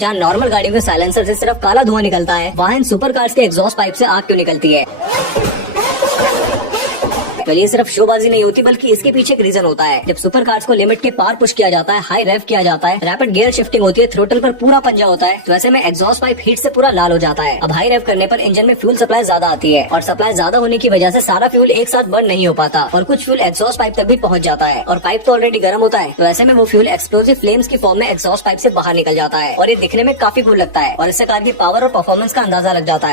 जहाँ नॉर्मल गाड़ियों के साइलेंसर से सिर्फ काला धुआं निकलता है, वहाँ इन सुपर कार्स के एग्जॉस्ट पाइप से आग क्यों निकलती है? ये सिर्फ शोबाजी नहीं होती, बल्कि इसके पीछे एक रीजन होता है। जब सुपर कार्स को लिमिट के पार पुश किया जाता है, हाई रेव किया जाता है, रैपिड गियर शिफ्टिंग होती है, थ्रोटल पर पूरा पंजा होता है, तो ऐसे में एग्जॉस्ट पाइप हीट से पूरा लाल हो जाता है। अब हाई रेव करने पर इंजन में फ्यूल सप्लाई ज्यादा आती है, और सप्लाई ज्यादा होने की वजह से सारा फ्यूल एक साथ बर्न नहीं हो पाता, और कुछ फ्यूल एग्जॉस्ट पाइप तक भी पहुंच जाता है, और पाइप तो ऑलरेडी गर्म होता है, तो ऐसे में वो फ्यूल एक्सप्लोसिव फ्लेम्स की फॉर्म में एग्जॉस्ट पाइप से बाहर निकल जाता है, और ये दिखने में काफी कूल लगता है, और इससे कार की पावर और परफॉर्मेंस का अंदाजा लग जाता है।